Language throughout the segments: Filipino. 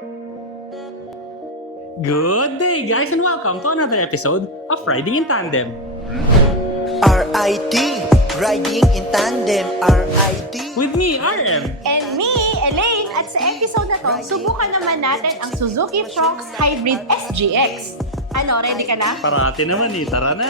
Good day, guys, and welcome to another episode of Riding in Tandem. RIT, Riding in Tandem, RIT. With me, RM. And me, Elaine, at sa episode na to, subukan naman natin ang Suzuki Fronx Hybrid SGX. Ano, ready ka na? Parati naman eh, tara na!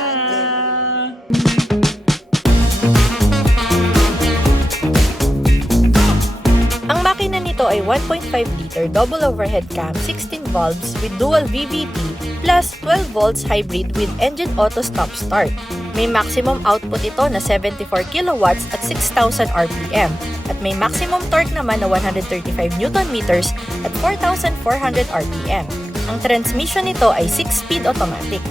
Ang makina nito ay 1.5-liter double overhead cam, 16 valves with dual VVT plus 12 volts hybrid with engine auto stop start. May maximum output ito na 74 kilowatts at 6,000 RPM at may maximum torque naman na 135 Nm at 4,400 RPM. Ang transmission nito ay 6-speed automatic.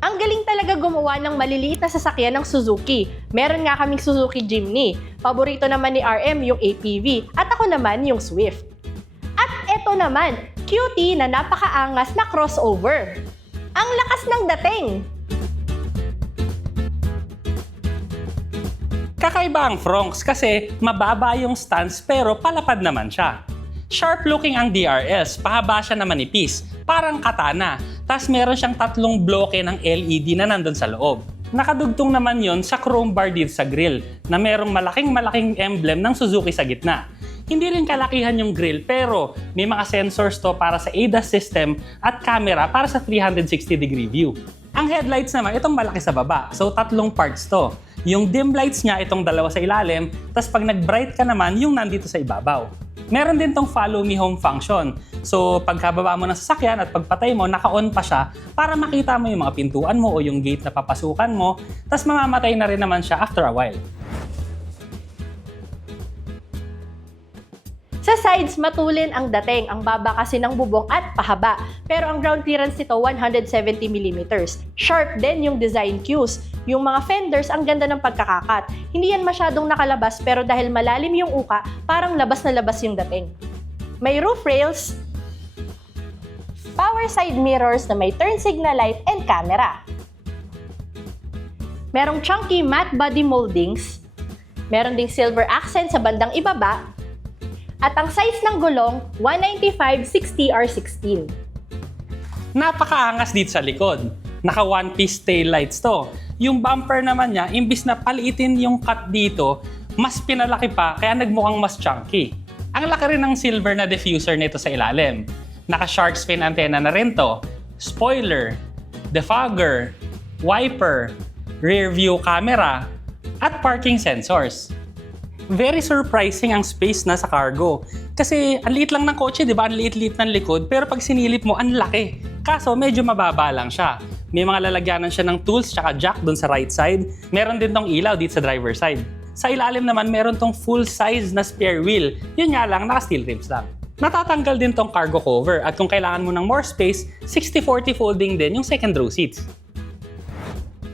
Ang galing talaga gumawa ng maliliit na sasakyan ng Suzuki. Meron nga kaming Suzuki Jimny. Paborito naman ni RM yung APV at ako naman yung Swift. At eto naman, cutie na napakaangas na crossover. Ang lakas ng dating! Kakaiba ang Fronx kasi mababa yung stance pero palapad naman siya. Sharp looking ang DRS, pahaba siya na manipis, parang katana. Tapos meron siyang tatlong bloke ng LED na nandun sa loob. Nakadugtong naman yon sa chrome bar dito sa grill na merong malaking emblem ng Suzuki sa gitna. Hindi rin kalakihan yung grill pero may mga sensors to para sa ADAS system at camera para sa 360-degree view. Ang headlights naman, itong malaki sa baba. So tatlong parts to. Yung dim lights niya, itong dalawa sa ilalim, tapos pag nag-bright ka naman, yung nandito sa ibabaw. Meron din tong follow me home function. So pagkababa mo ng sasakyan at pagpatay mo, naka-on pa siya para makita mo yung mga pintuan mo o yung gate na papasukan mo, tapos mamamatay na rin naman siya after a while. Sa sides, matulin ang dating, ang baba kasi ng bubong at pahaba. Pero ang ground clearance nito, 170mm. Sharp din yung design cues. Yung mga fenders, ang ganda ng pagkakakat. Hindi yan masyadong nakalabas pero dahil malalim yung uka, parang labas na labas yung dating. May roof rails, power side mirrors na may turn signal light and camera. Merong chunky matte body moldings. Meron ding silver accent sa bandang ibaba. At ang size ng gulong, 195/60R16. Napakaangas dito sa likod. Naka one-piece tail lights to. Yung bumper naman niya, imbis na paliitin yung cut dito, mas pinalaki pa kaya nagmukhang mas chunky. Ang laki rin ng silver na diffuser nito sa ilalim. Naka shark's fin antenna na rin to. Spoiler, defogger, wiper, rear view camera, at parking sensors. Very surprising ang space na sa cargo. Kasi ang liit lang ng kotse, di ba? Ang liit-liit ng likod, pero pag sinilip mo, ang laki. Kaso medyo mababa lang siya. May mga lalagyanan siya ng tools tsaka jack doon sa right side. Meron din tong ilaw dito sa driver side. Sa ilalim naman, meron tong full size na spare wheel. Yun nga lang, naka-steel rims lang. Natatanggal din tong cargo cover at kung kailangan mo ng more space, 60/40 folding din yung second row seats.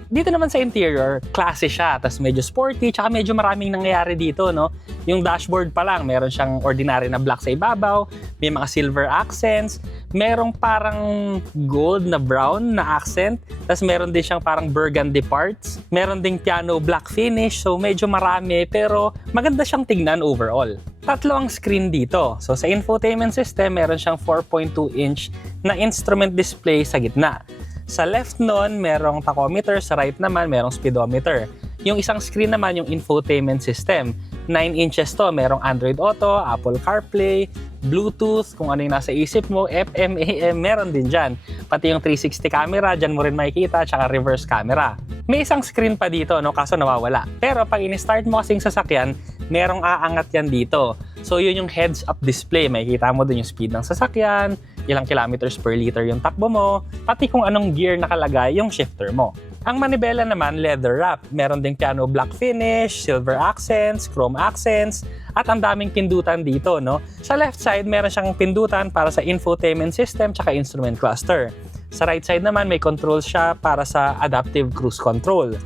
Dito naman sa interior, klase siya, tas medyo sporty, tsaka medyo maraming nangyayari dito, no? Yung dashboard pa lang, meron siyang ordinary na black sa ibabaw, may mga silver accents, merong parang gold na brown na accent, tas meron din siyang parang burgundy parts, meron ding piano black finish, so medyo marami, pero maganda siyang tignan overall. Tatlo ang screen dito. So sa infotainment system, meron siyang 4.2-inch na instrument display sa gitna. Sa left nun, merong tachometer. Sa right naman, merong speedometer. Yung isang screen naman, yung infotainment system. 9 inches to. Merong Android Auto, Apple CarPlay, Bluetooth, kung ano yung nasa isip mo, FM, AM, meron din dyan. Pati yung 360 camera, dyan mo rin makikita, tsaka reverse camera. May isang screen pa dito, no? Kaso nawawala. Pero pag in-start mo kasing sasakyan, merong aangat yan dito. So yun yung heads-up display. Makikita mo dun yung speed ng sasakyan, ilang kilometers per liter yung takbo mo, pati kung anong gear nakalagay yung shifter mo. Ang manibela naman, leather wrap. Meron ding piano black finish, silver accents, chrome accents, at ang daming pindutan dito, no? Sa left side, meron siyang pindutan para sa infotainment system tsaka instrument cluster. Sa right side naman, may control siya para sa adaptive cruise control.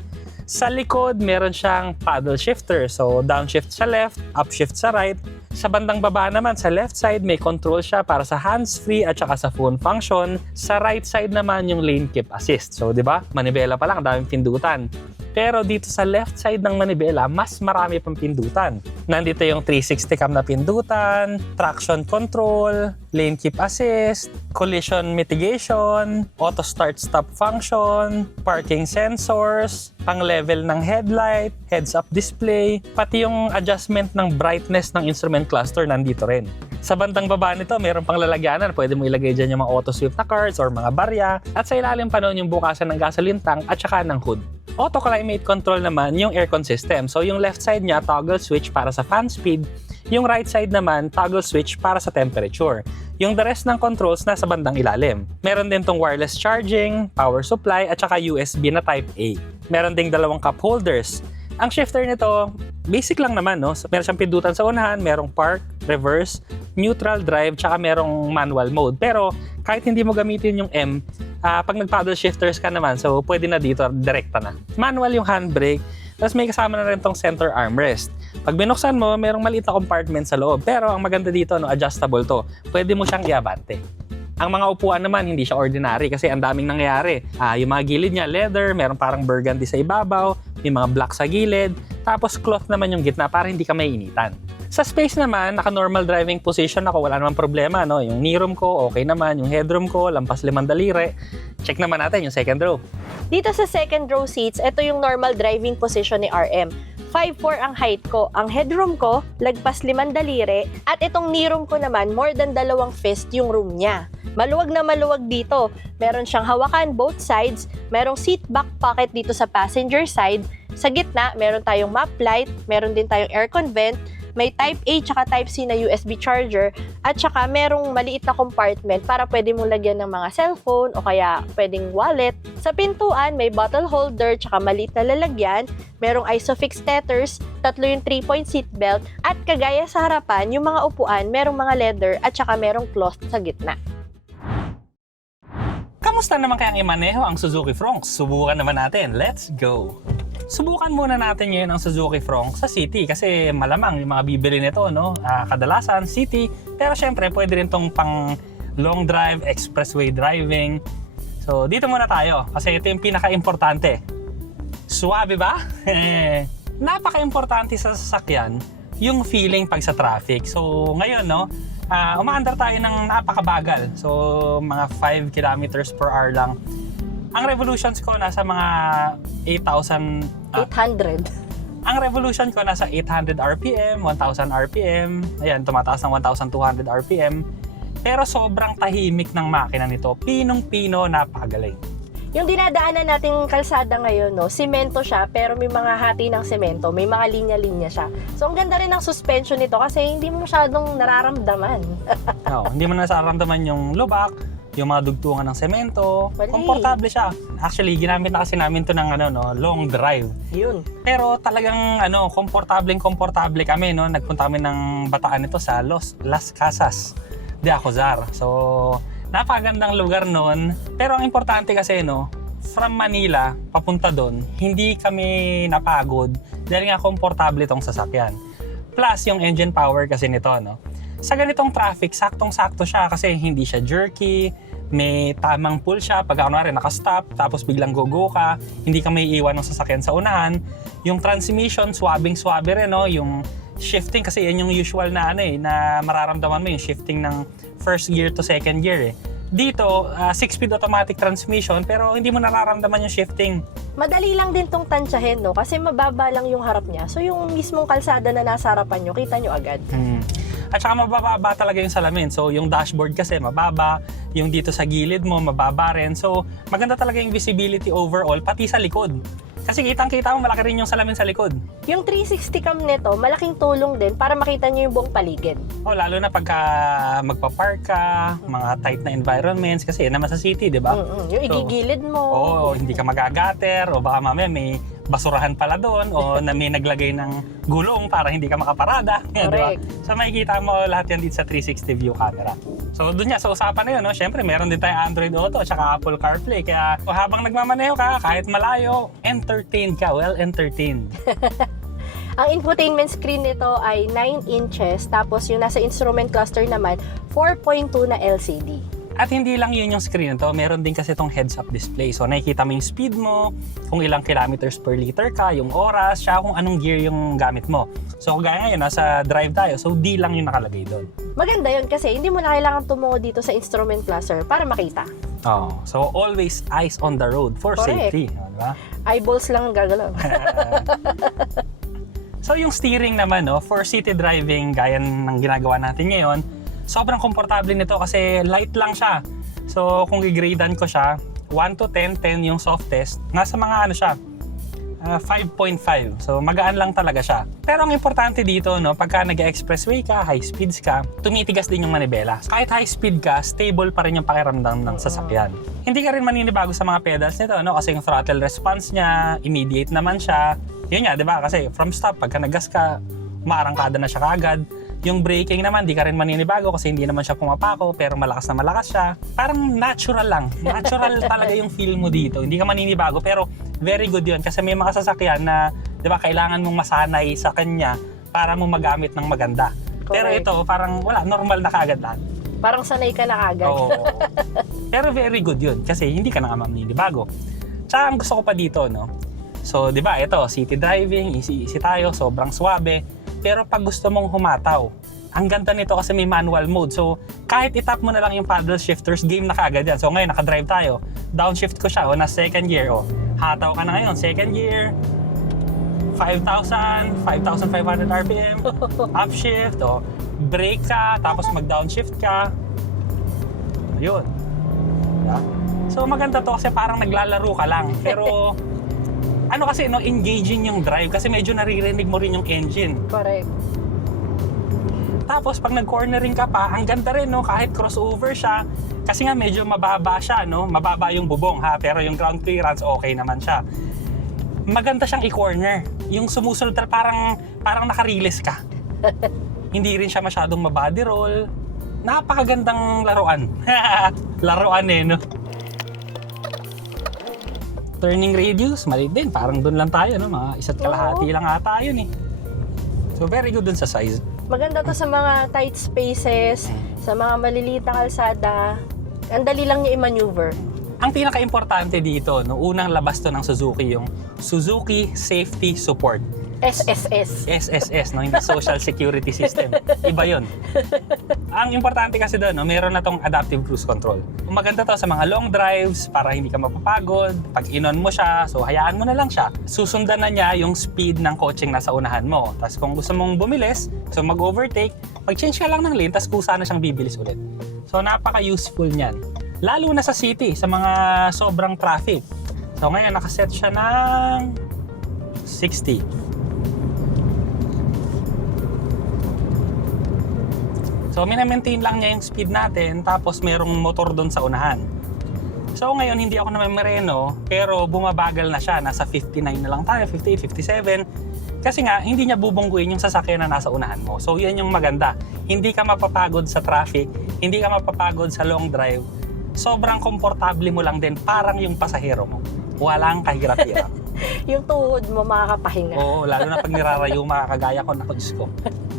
Sa likod, meron siyang paddle shifter. So, downshift sa left, upshift sa right. Sa bandang baba naman, sa left side, may control siya para sa hands-free at saka sa phone function. Sa right side naman, yung lane keep assist. So, di ba? Manibela pa lang, daming pindutan. Pero dito sa left side ng manibela, mas marami pang pindutan. Nandito yung 360 cam na pindutan, traction control, lane keep assist, collision mitigation, auto start stop function, parking sensors, pang-level ng headlight, heads-up display, pati yung adjustment ng brightness ng instrument cluster nandito rin. Sa bandang baba nito, mayroon pang lalagyanan. Pwede mo ilagay dyan yung mga auto-sweep na cards or mga barya. At sa ilalim pa nun yung bukasan ng gasoline tank at saka ng hood. Auto climate control naman yung aircon system. So yung left side niya, toggle switch para sa fan speed. Yung right side naman, toggle switch para sa temperature. Yung the rest ng controls nasa bandang ilalim. Meron din tong wireless charging, power supply, at saka USB na Type A. Meron ding dalawang cup holders. Ang shifter nito, basic lang naman, no? Meron siyang pindutan sa unahan, merong park, reverse, neutral drive, tsaka merong manual mode. Pero kahit hindi mo gamitin yung M, pag nag-paddle shifters ka naman, so pwede na dito, direkta na. Manual yung handbrake, tapos may kasama na rin tong center armrest. Pag binuksan mo, merong maliit na compartment sa loob. Pero ang maganda dito, no, adjustable to. Pwede mo siyang iabante. Ang mga upuan naman, hindi siya ordinary kasi ang daming nangyayari. Yung mga gilid niya, leather, meron parang burgundy sa ibabaw, may mga black sa gilid, tapos cloth naman yung gitna para hindi ka maiinitan. Sa space naman, naka-normal driving position ako, wala namang problema. No? Yung knee room ko, okay naman. Yung headroom ko, lampas 5 daliri. Check naman natin yung second row. Dito sa second row seats, ito yung normal driving position ni RM. 5'4" ang height ko. Ang headroom ko, lagpas 5 daliri. At itong knee room ko naman, more than 2 fist yung room niya. Maluwag na maluwag dito. Meron siyang hawakan both sides. Merong seat back pocket dito sa passenger side. Sa gitna, meron tayong map light. Meron din tayong aircon vent. May Type A tsaka Type C na USB charger. At saka merong maliit na compartment para pwede mong lagyan ng mga cellphone o kaya pwedeng wallet. Sa pintuan, may bottle holder tsaka maliit na lalagyan. Merong Isofix tethers, 3 yung 3-point seatbelt. At kagaya sa harapan, yung mga upuan, merong mga leather at saka merong cloth sa gitna. Kamusta naman kayang imaneho ang Suzuki Fronx? Subukan naman natin. Let's go! Subukan muna natin ngayon ang Suzuki Fronx sa city kasi malamang yung mga bibili nito, no? Kadalasan city, pero syempre pwede rin tong pang long drive, expressway driving. So dito muna tayo kasi ito yung pinaka-importante. Suwabe ba? Napaka-importante sa sasakyan yung feeling pag sa traffic. So ngayon, no? Umaandar tayo ng napakabagal. So mga 5 kilometers per hour lang. Ang revolutions ko nasa mga 8,000... 800. Ang revolution ko nasa 800 RPM, 1,000 RPM. Ayan, tumataas ng 1,200 RPM. Pero sobrang tahimik ng makina nito. Pinong-pino, napakagaling. Yung dinadaanan nating kalsada ngayon, no, semento siya, pero may mga hati ng semento, may mga linya-linya siya. So, ang ganda rin ng suspension nito kasi hindi mo masyadong nararamdaman. Hindi mo nararamdaman yung lubak, yung mga dugtungan ng semento. Mali. Komportable siya. Actually, ginamit na kasi namin to ng long drive. Yun. Pero talagang komportable kami, no. Nagpunta kami ng Bataan nito sa Las Casas de Acozar. So, napakagandang lugar nun. Pero ang importante kasi, no, from Manila papunta doon, hindi kami napagod dahil nga komportable itong sasakyan. Plus, yung engine power kasi nito, no. Sa ganitong traffic, saktong-sakto siya kasi hindi siya jerky, may tamang pull siya. Pag kunwari nakastop, tapos biglang go-go ka, hindi ka may iwan ng sasakyan sa unahan. Yung transmission, swabing-swabe rin, no? Yung shifting, kasi yan yung usual na na mararamdaman mo yung shifting ng first gear to second gear, eh. Dito, 6-speed automatic transmission, pero hindi mo nararamdaman yung shifting. Madali lang din tong tansyahin, no? Kasi mababa lang yung harap niya. So, yung mismong kalsada na nasa harapan nyo, kita nyo agad. At saka mababa talaga yung salamin. So, yung dashboard kasi mababa. Yung dito sa gilid mo, mababa rin. So, maganda talaga yung visibility overall, pati sa likod. Kasi kitang-kita mo, malaki rin yung salamin sa likod. Yung 360 cam nito, malaking tulong din para makita nyo yung buong paligid. Lalo na pagka magpa-park ka, mga tight na environments, kasi yan naman sa city, di ba? Yung igigilid mo. Hindi ka magagater, o baka mamaya may basurahan pala doon, o na may naglagay ng gulong para hindi ka makaparada. Di ba? So makikita mo lahat yan dito sa 360 view camera. So doon sa usapan na yun, no? Syempre meron din tayong Android Auto at saka Apple CarPlay. Kaya habang nagmamaneho ka, kahit malayo, entertained ka, well entertained. Ang infotainment screen nito ay 9 inches, tapos yung nasa instrument cluster naman, 4.2 na LCD. At hindi lang yun yung screen to, meron din kasi itong heads-up display. So nakikita mo yung speed mo, kung ilang kilometers per liter ka, yung oras, siya kung anong gear yung gamit mo. So gaya ngayon, nasa drive tayo, so D lang yung nakalagay doon. Maganda yun kasi hindi mo na kailangan tumungo dito sa instrument cluster para makita. Oh, so always eyes on the road for Correct. safety. Diba? Eyeballs lang ang gagalaw. So yung steering naman, no, for city driving, gaya ng ginagawa natin ngayon, sobrang komportable nito kasi light lang siya. So kung i-gradean ko siya, 1 to 10, 10 yung softest, nasa mga ano siya, 5.5. So magaan lang talaga siya. Pero ang importante dito, no, pagka nag-expressway ka, high speeds ka, tumitigas din yung manibela. Kahit high speed ka, stable pa rin yung pakiramdam ng sasakyan. Hindi ka rin maninibago sa mga pedals nito, no, kasi yung throttle response niya, immediate naman siya. Yun nga, di ba? Kasi from stop, pagka nag-gas ka, maarangkada na siya kaagad. Yung braking naman, di ka rin maninibago kasi hindi naman siya pumapako, pero malakas na malakas siya. Parang natural lang. Natural talaga yung feel mo dito. Hindi ka maninibago, pero very good yun. Kasi may mga sasakyan na, di ba, kailangan mong masanay sa kanya para mo magamit ng maganda. Correct. Pero ito, parang wala, normal na kaagad lahat. Parang sanay ka na agad. Oo. Pero very good yun kasi hindi ka na nga maninibago. Tsaka ang gusto ko pa dito, no? So, di ba, ito, city driving, easy tayo, sobrang swabe. Pero pag gusto mong humataw, ang ganda nito kasi may manual mode. So, kahit itap mo na lang yung paddle shifters, game na kaagad yan. So, ngayon, nakadrive tayo. Downshift ko siya, na second gear, hataw ka na ngayon, second gear, 5,000, 5,500 RPM, upshift, brake ka, tapos mag-downshift ka. Ayun. Yeah. So, maganda to kasi parang naglalaro ka lang. Pero, ano kasi, no, engaging yung drive kasi medyo naririnig mo rin yung engine. Correct. Tapos pag nag-cornering ka pa, ang ganda rin, no, kahit crossover siya, kasi nga medyo mababa siya, no, mababa yung bubong ha, pero yung ground clearance okay naman siya. Maganda siyang i-corner. Yung sumusunod parang naka-release ka. Hindi rin siya masyadong mabody roll. Napakagandang laruan. Laruan no. Turning radius, maliit din. Parang doon lang tayo, no? Mga 1.5 lang ata yun So very good dun sa size. Maganda to sa mga tight spaces, sa mga maliliit na kalsada. Ang dali lang niya i-maneuver. Ang pinaka-importante dito, no, unang labas to ng Suzuki, yung Suzuki Safety Support. SSS. SSS, no? Hindi Social Security System. Iba yun. Ang importante kasi doon, no, meron na tong adaptive cruise control. Maganda to sa mga long drives para hindi ka mapapagod. Pag inon mo siya, so hayaan mo na lang siya. Susundan na niya yung speed ng coaching nasa unahan mo. Tapos kung gusto mong bumilis, so mag-overtake, mag-change ka lang ng lane, tapos kusa na siyang bibilis ulit. So napaka-useful niyan. Lalo na sa city, sa mga sobrang traffic. So ngayon, nakaset siya ng 60. So, minamaintain lang niya yung speed natin, tapos merong motor doon sa unahan. So, ngayon, hindi ako namamereno, pero bumabagal na siya. Nasa 59 na lang tayo, 58, 57. Kasi nga, hindi niya bubungguin yung sasakyan na nasa unahan mo. So, yan yung maganda. Hindi ka mapapagod sa traffic, hindi ka mapapagod sa long drive. Sobrang komportable mo lang din, parang yung pasahero mo. Walang kahirap-hirap. Yung tuhod mo makakapahinga. Oo, lalo na pag nirarayo, makakagaya ko, naku, Diyos ko.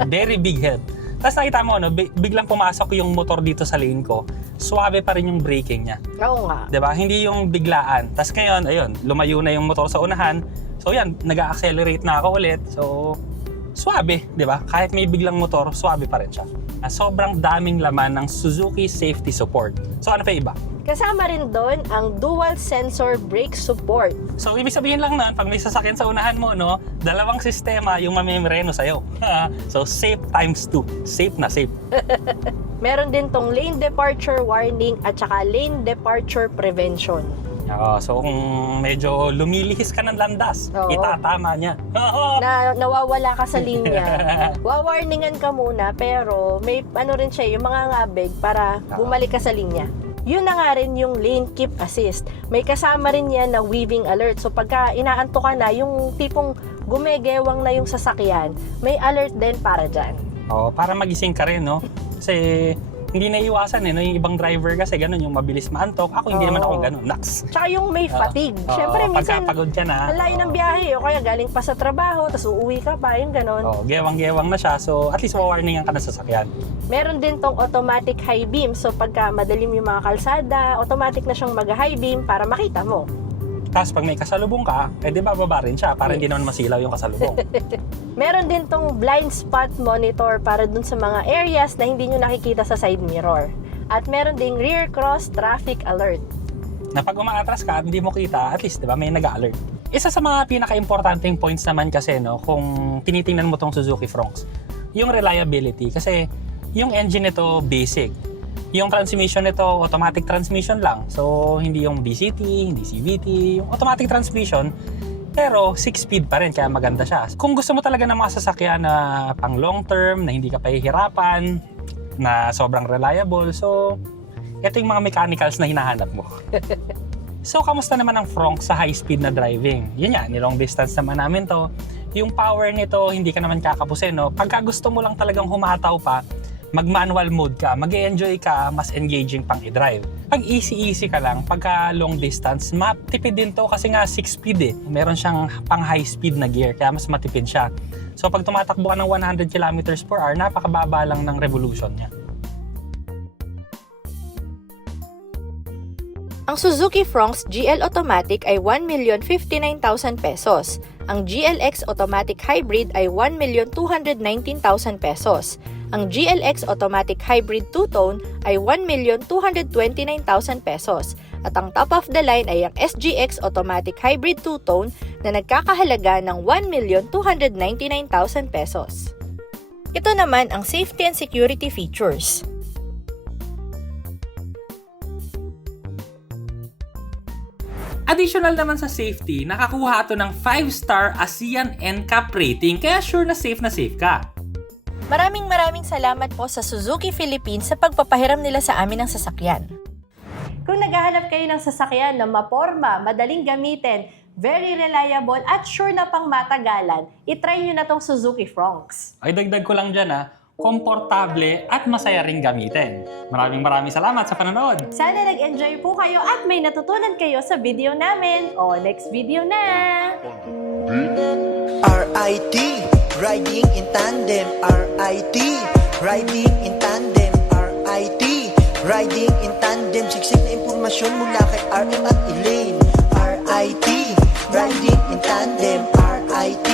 Very big help. Tapos nakita mo, no, biglang pumasok yung motor dito sa lane ko, swabe pa rin yung braking niya. Oo nga. Diba? Hindi yung biglaan. Tapos ngayon, ayun, lumayo na yung motor sa unahan. So yan, nag-accelerate na ako ulit. So, swabe, diba? Kahit may biglang motor, swabe pa rin siya. Sobrang daming laman ng Suzuki Safety Support. So ano pa iba? Kasama rin doon ang dual sensor brake support. So, ibig sabihin lang nun, pag may sasakyan sa unahan mo, no, dalawang sistema yung mamimreno sa'yo. So, safe times 2. Safe na safe. Meron din tong lane departure warning at saka lane departure prevention. So, kung medyo lumilihis ka ng landas, Oo. itatama niya. Na nawawala ka sa linya. Wawarningan ka muna pero may ano rin siya, yung mga ngabig para bumalik ka sa linya. Yun na nga rin yung lane keep assist. May kasama rin yan na weaving alert. So pagka inaanto ka na, yung tipong gumegewang na yung sasakyan, may alert din para dyan. Para magising ka rin, no? Kasi hindi naiiwasan no? Yung ibang driver kasi ganun, yung mabilis maantok. Ako hindi naman ako ganun. Naks. Tsaka yung may fatigue. Siyempre, minsan, pagkapagod ka na. ang layo ng biyahe, o kaya galing pa sa trabaho, tapos uuwi ka pa, yung ganon. Gewang-gewang na siya. So, at least warningan ka na sa sasakyan. Meron din tong automatic high beam. So, pagka madalim yung mga kalsada, automatic na siyang mag-high beam para makita mo. Tapos pag may kasalubong ka, di ba baba rin siya para hindi naman masilaw yung kasalubong. Meron din tong blind spot monitor para dun sa mga areas na hindi nyo nakikita sa side mirror. At meron ding rear cross traffic alert. Na pag umaatras ka at hindi mo kita, at least, di ba, may nag-alert. Isa sa mga pinaka-importanting points naman kasi, no, kung tinitingnan mo tong Suzuki Fronx, yung reliability. Kasi yung engine nito basic. Yung transmission nito, automatic transmission lang. So, hindi yung DCT, hindi CVT, yung automatic transmission. Pero 6-speed pa rin, kaya maganda siya. Kung gusto mo talaga ng mga sasakyan na pang long term, na hindi ka pahihirapan, na sobrang reliable, so ito yung mga mechanicals na hinahanap mo. So, kamusta naman ang Fronx sa high-speed na driving? Yun yan, long distance naman namin to. Yung power nito, hindi ka naman kakapusin, no? Pagka gusto mo lang talagang humataw pa, mag-manual mode ka, mag-enjoy ka, mas engaging pang i-drive. Pag easy-easy ka lang, pagka long distance, matipid din to kasi nga 6-speed eh. Meron siyang pang high-speed na gear, kaya mas matipid siya. So pag tumatakbo ka ng 100 km/h, napakababa lang ng revolution niya. Ang Suzuki Fronx GL Automatic ay 1,059,000 pesos. Ang GLX Automatic Hybrid ay 1,219,000 pesos. Ang GLX Automatic Hybrid Two-Tone ay 1,229,000 pesos. At ang top of the line ay ang SGX Automatic Hybrid Two-Tone na nagkakahalaga ng 1,299,000 pesos. Ito naman ang safety and security features. Additional naman sa safety, nakakuha ito ng 5-star ASEAN NCAP rating, kaya sure na safe ka. Maraming salamat po sa Suzuki Philippines sa pagpapahiram nila sa amin ng sasakyan. Kung naghahanap kayo ng sasakyan na maporma, madaling gamitin, very reliable at sure na pang matagalan, itry nyo na tong Suzuki Fronx. Ay, dagdag ko lang dyan komportable at masaya ring gamitin. Maraming salamat sa panonood. Sana nag-enjoy po kayo at may natutunan kayo sa video namin. O, next video na! RIT, riding in tandem. RIT, riding in tandem. RIT, riding in tandem. Siksik na impormasyon mula kay RM at Elaine. RIT, riding in tandem. RIT,